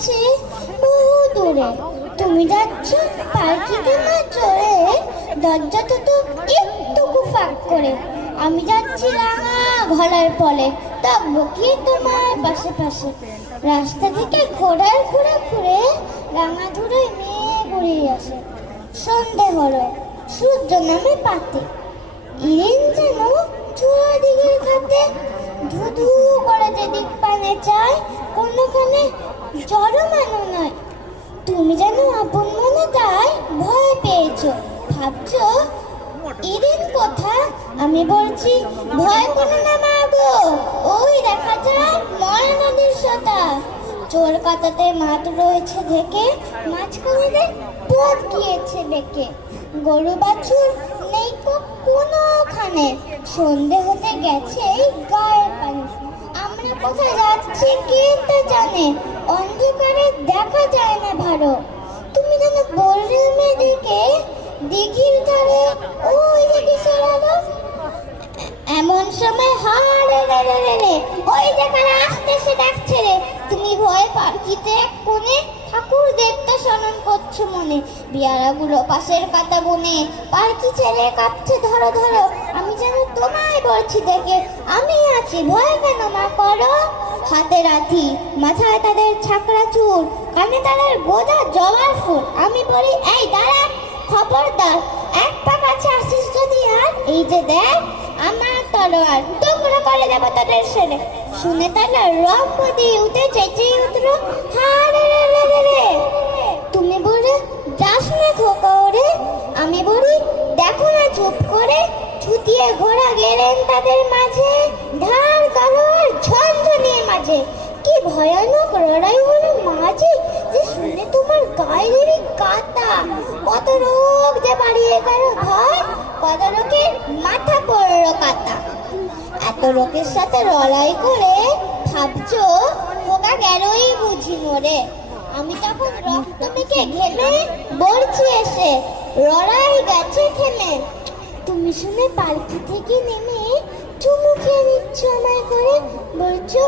গেছে বহু দূরে। তুমি যাচ্ছ পালকিতে না চড়ে, দরজাটা তো একটুকু ফাঁক করে। আমি যাচ্ছি রাঙা ঘোড়ার পলে, তক বকিয়ে তোমার পাশে পাশে। রাস্তা থেকে ঘোড়ার ঘোড়া ঘুরে রাঙা ধুলোয় মেয়ে ঘুরিয়ে আসে। সন্ধে হলো, সূর্য নামে পাতে, ইরেন যেন চূড়া দিঘির খাতে ধুধু করে যেদিক পানে চায়, কোনোখানে জড়মানো নয়। তুমি যেন আপন মনে তাই ভয় পেয়েছো, ভাবছো ইরেন কোথা? আমি বলছি ভয় কোনো না মাগো, ওই দেখা যায় মরা নদীর সোতা। চোর কাটাতে মাঠ রয়েছে ঢেকে, মাঝখানে পথ গিয়েছে বেঁকে। গরু বাছুর নেই কোনোখানে, সন্ধে হতে গেছে গায়ের পানি। আমরা কোথায় যাচ্ছি কে তা জানে, অন্ধকারে দেখা যায় না ভালো। তুমি যেন বললে মেয়েদেরকে দিঘির ধারে ওই যে কিসের আলো। এমন সময় হারে রে রে রে রে, ওই যে কারা আসতেছে ডাকছে রে। তুমি ভয় পারকিতে এক কোণে ঠাকুর দেবতা শরণ করছো মনে। বিয়ারাগুলো পাশের কাটা বনে, পারকি ছেলে কাঁপছে ধরো ধরো। আমি যেন তোমায় বলছি দেখে, আমি আছি ভয় কেন মা করো। হাতে রাথি, মাথায় তাদের ছাকড়া চুল, কানে তাদের গোজা জবার ফুল। আমি বলি এই দাঁড়া, খবরদার এক পা কাছে আসিস যদি আর, এই যে দেখ আমার তলোয়ার, টুকরো করে দেবো তোদের ছেলে। শুনে তারা রম্ব দিয়ে উঠে চেঁচিয়ে উঠলো, হারে রে রে রে রে। তুমি বলে যাস না খোকা ওরে। আমি বলি দেখো না চুপ করে, ছুটিয়ে ঘোড়া গেলেন তাদের মাঝে, ধার কালো আর ঝনঝনিয়ে মাঝে। কি ভয়ানক লড়াই হলো মাঝে, যে শুনে তোমার গায়ের কাটা। কত রোগ যে বাড়িয়ে গেল ভয়, কত লোকের মাথা পড়লো কাটা। এত লোকের সাথে লড়াই করে ভাবছো খোকা গেলই বুঝি মরে। আমি তখন রক্ত থেকে ঘেমে বলছি এসে, লড়াই গেছে থেমে। তুমি শুনে পালকি থেকে নেমে চুমু খেয়ে নিচ্ছ আমায় করে, বলছো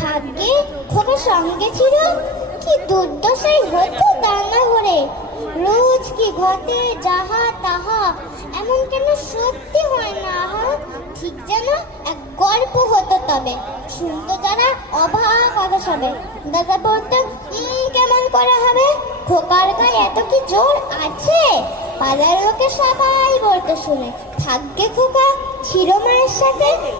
ভাগ্যে খোকা সঙ্গে ছিল, কি দুর্দশাই হতো তা না করে। রোজ কি ঘটে যাহা তাহা, এমন কেন সত্যি হয় না আহা। ঠিক যেন এক গল্প হতো তবে, শুনতো যারা অবাক কথা সবে। দাদা বলতো কেমন করা হবে, খোকার গায়ে এত কি জোর আছে। পাড়ার লোকে সবাই বলতো শুনে, ভাগ্যে খোকা ছিল মায়ের সাথে।